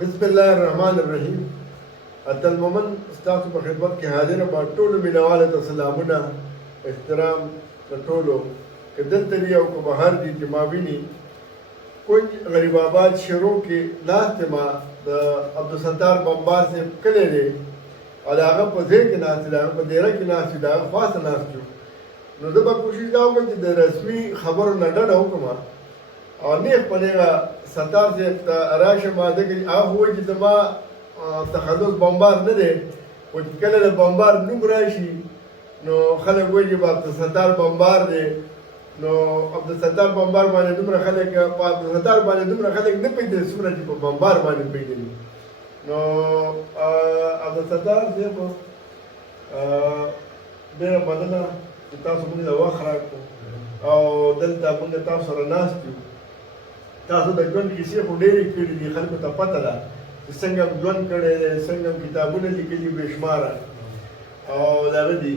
بسم الله الرحمن الرحیم. عبد المؤمن ستاسو په خدمت کې حاضر یم. ټولو مینوالو ته سلامونه، احترام د ټولو که دلته دي او که بهر دي چې ما ویني. کنج غریب آباد شروع کې ناست یم. د عبدالستار بمبار صاحب کلی دی او د هغه په ځای کې ناست دی، د هغه په دیره کې ناست دی، د هغه خوا ته ناست یو. نو زه به کوشش دا وکړم چې د رسمي خبرو نه ډډه وکړم او نیغ په نیغه ستار صاحب ته راشم. ځکه هغه وایي چې زما تخصص بمبار نه دی، خو چې کله د بمبار نوم راشي نو خلک وایي چې عبدالستار بمبار دی. نو عبدالستار بمبار باندې دومره خلک په عبدالستار باندې دومره خلک نه پوهېدل څومره چې په بمبار باندې پوهېدلي. نو عبدالستار صاحب ډېره مننه چې تاسو موږ ته وخت راکړو او دلته موږ تاسو سره ناست یو. تاسو د ژوند کیسې خو ډېرې کړي دي، خلکو ته پته ده چې څنګه ژوند کړی دی، څنګه کتابونه لیکلي بې شماره او د هغه دي.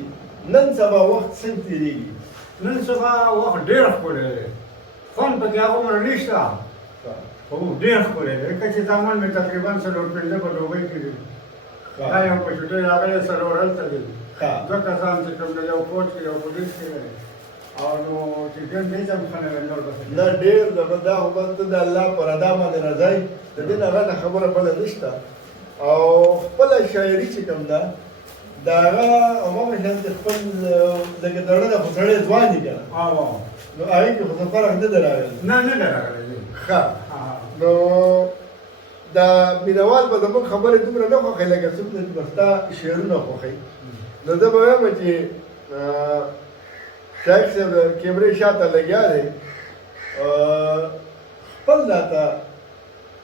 نن سبا وخت څنګه تېرېږي؟ نن سبا وخت ډېر ښکلی دی، خوند پکې هغومره نشته خو ډېر ښکلی دی. لکه چې زامن مې تقریبا 4-5 په ډوبۍ کې دي، دا یو په چوټۍ راغلی، 4 هلته دي، 2 کسان چې کوم دی، یو کوچ کې یو پولیس کې دی او نو چې ژوند هېڅ هم ښه نه دی نور بس نه ډېر دا خو بس ته د الله په رضا باندې راځئ، د دې نه غټه خبره بله نشته. او خپله شاعري چې کوم ده د هغه هماغه شان چې خپل لکه دړه ده خو سړی ځوان دي که نه، نو هغې کې خو څه فرق نه دی راغلی. نه دی راغلی. ښه نو دا مینوال به زموږ خبرې دومره نه خوښوي لکه څومره چې به ستا شعرونه خوښوي. نو زه به وایم چې شیخ صاحب د کیمرې شاته لګیا دی، خپل راته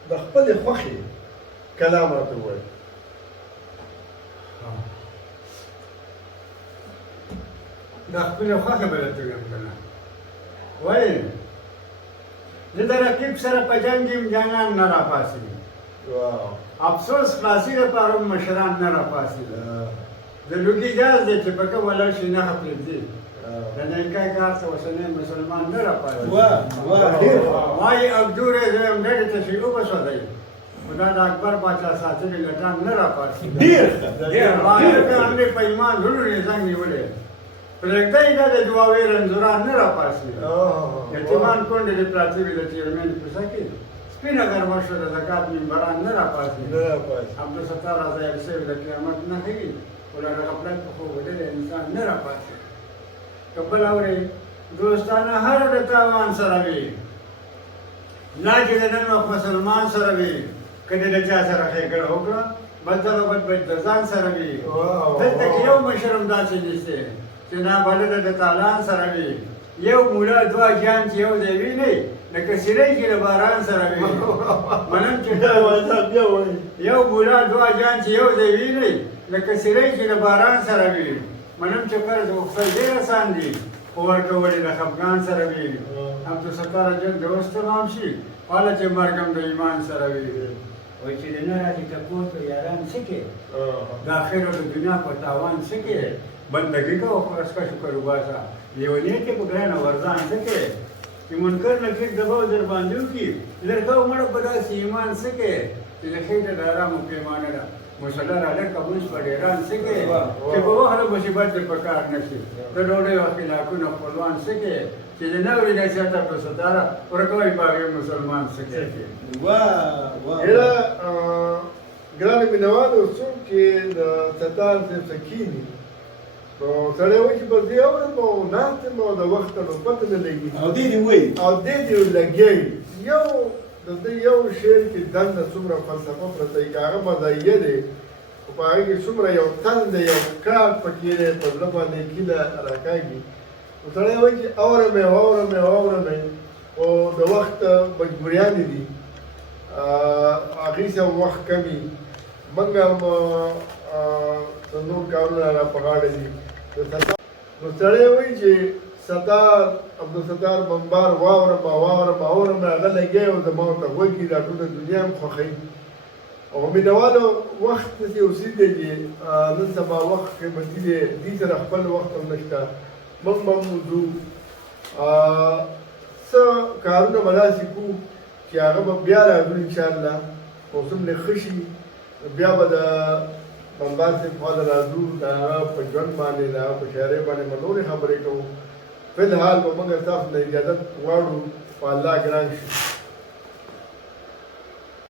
د خپلې خوښې کلام راته ووایي. د خپلې خوښې به درته ویم که نه. وایي زه د رقیب سره په جنګ یم، جنګان نه راپاڅي، افسوس خلاصي دپاره مشران نه راپاڅي. د لوګي جاز دی چې پکې ولاړ شي نه پرېږدي، د نیکای کار ته اوسنی مسلمان نه راپاڅي. وایي اګدورې زه یم ډېرې ته چې وبسودی، خو دا د اکبر باچا ساتلي لټان نه راپاڅي. ډېر مې په ایمان لوړې زنګ نیولی، پرېږدی دا د دعاوې رنځوران نه راپاڅي. یتیمان کونډې دې پراتې وي د چیرمین کوڅه کې، سپینه غرمه شوه د زکات ممبران نه راپاڅي. عبدالستار عزایل صاحب د قیامت نښې وي، خو له غفلت په خوب ویده انسان نه راپاڅي. که بل اورې دوستانه هر د تاوان سره وي، لا چې د نن وخت مسلمان سره وي، که دې د چا سره ښېګړه وکړه بدله بد به د ځان سره وي. دلته کې یو مشر هم داسې نشته چې نابلده د تالان سره وي، یو مولا 2 جان چې یو دی وینئ، لکه سیرۍ چې د باران سره وي. منم چې یو مولا 2 جان چې یو دی وینئ، لکه سیرۍ چې د باران سره وي. منم چې قرض غوښتل ډېر اسان دي، خو ورکول یې د خفګان سره وي. عبدالستار جنګ د اوس تمام شي، حاله چې مرګ هم د ایمان سره وي. وایي چې د نه راځي تپوس په یاران څه کې، د آخر او د دنیا په تاوان څه کې، بندګي کوه خو اس کا شکر وباسه، لیونی کې په ګرانه ورځان څه کې، چې منکر نکیر دباو در باندې وکړي، لرګو مړه په داسې ایمان څه کې چې د خېټه د ارامو پیمانه ده. مسله راله قبول په ډېران څه کې چې په وخت د مصیبت د په کار نه شي، د ډوډۍ وخت علاقونه خپلوان څه کې چې د نه اوري نصیحت عبدالستاره ورکوي په هغې مسلمان څه کې. یاره ګرانې مینوالو، څوک چې د ستار صاحب څه کښېني نو سړی وایي چې بس دې اورم او ناست یم او د وخت نو پته نه لګي او دې دې لګیا وي. د ده یو شعر کې دنده څومره فلسفه پرته وي، که هغه مزاحیه دی خو په هغې کې څومره یو تن دی، یو کار پکې دی، په زړه باندې کیله راکاږي. نو سړی وایي چې اورم خو د وخت مجبوریانې دي، هغې سره وخت کم وي، موږ هم نور کارونه را په غاړه دي. نو سړی وایي چې عبدالستار بمبار واورم هغه لګیا او زما ورته غوږ کي، دا ټوله دنیا هم خوښوي. او مینوالو وخت داسې اوسي دی چې نن سبا وخت قیمتي دی، دې سره خپل وخت هم نشته. موږ به ځو څه کارونه به داسې کوو چې هغه به بیا راځو انشاءالله. موسم نه خشي بیا به د بمبار سے خواله راځو د هغه په ژوند باندې د هغه په شاعرۍ باندې به نورې خبرې کوو فی الحال به موږ تاسو نه اجازت غواړو په الله ګران شي